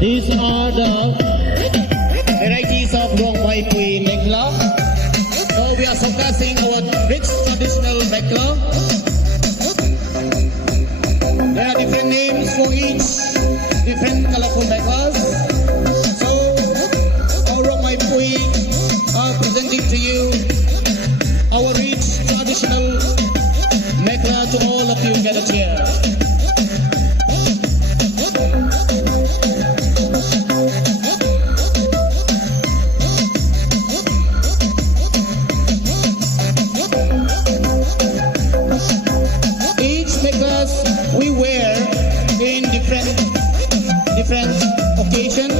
These are the varieties of Rongmei Mekla. So we are showcasing our rich traditional Mekla. There are different names for each different colorful Meklas. So our Rongmei are presenting to you our rich traditional Mekla to all of you gathered here. We wear in different occasion.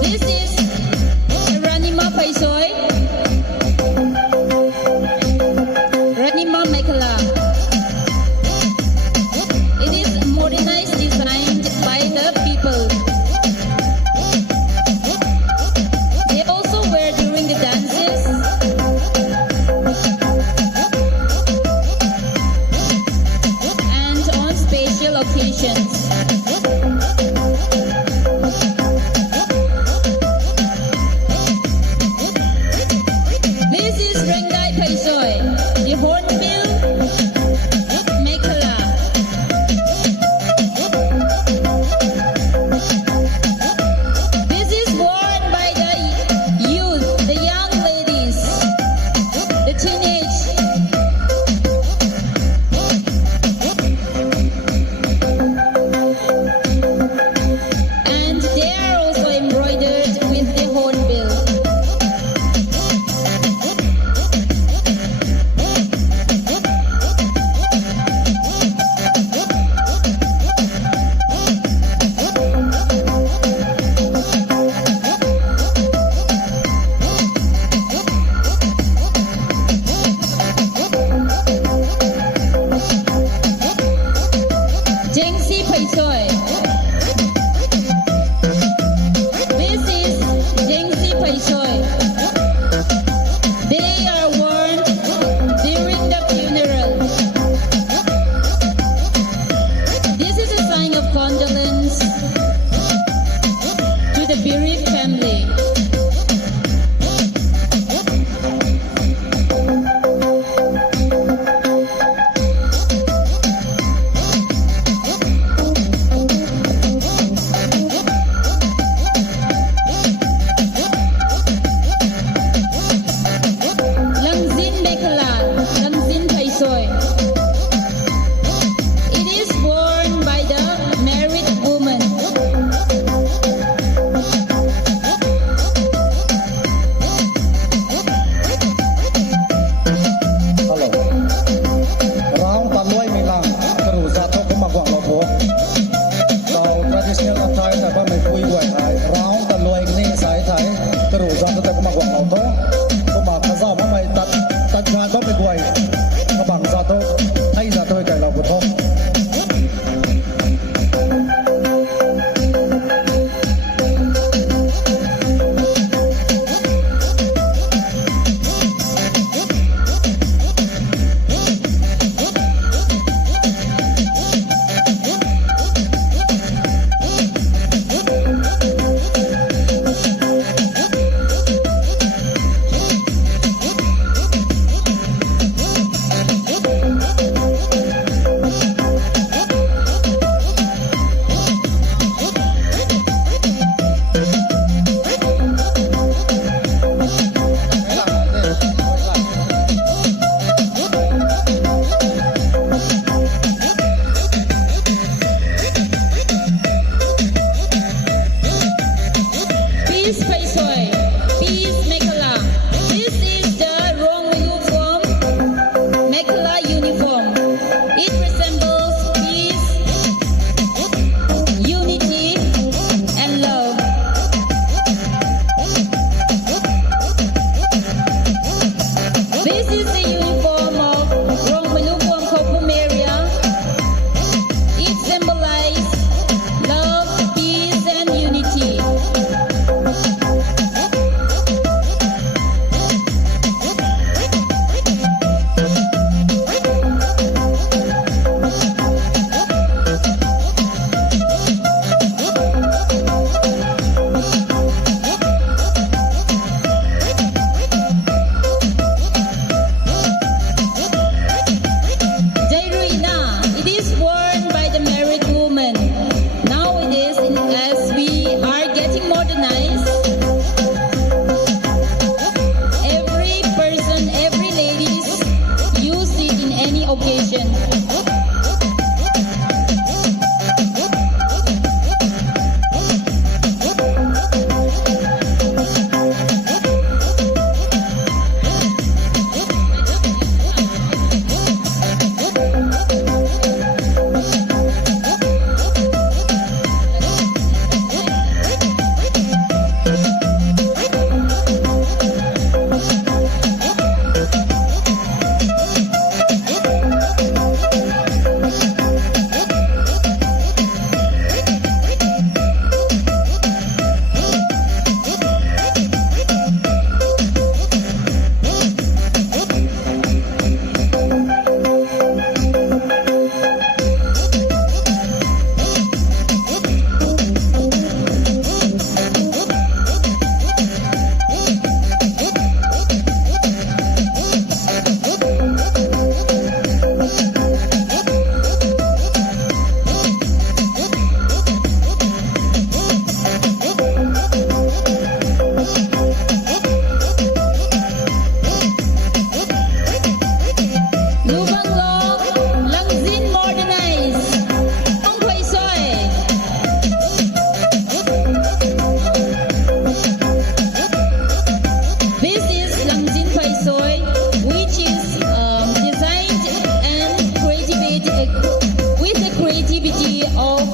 This is Ranima Paisoy, Ranima Mekla. It is modernized, designed by the people. They also wear during the dances and on special occasions. The hornbill Mekla. This is worn by the youth, the young ladies, the teenage. Soy. This is Jengsi Pai Soy. They are worn during the funeral. This is a sign of condolence to the bereaved family. Langzin Mekhala, Langzin Pai Soy. It is worn by the married woman. Hello. Rong Tanway Milang, Peru Zato Kumagwang Lobo. Tàu traditional of Thai tại ba mình quy quậy Thai. Rong Tanway Ni Sai Thai, Peru Zato Kumagwang Lobo. Kumag Kazao ba may tắt ngàn ba mình quậy. Kabang Zato, hay Zato kay Lobo Thom. Peace Pai Soy. Peace Mekhala. This is the Rongmei Phuam Mekhala uniform. It resembles peace, unity, and love. This is the uniform of Rongmei Phuam Khopum area. It symbolizes love, peace, and unity. Jairuina, it is worn by the married woman. Nowadays, as we are getting modernized, every person, every ladies use it in any occasion. Lubang Long, Langzin modernized. Rong Pai Soy. This is Langzin Pai Soy, which is designed and creativity with the creativity of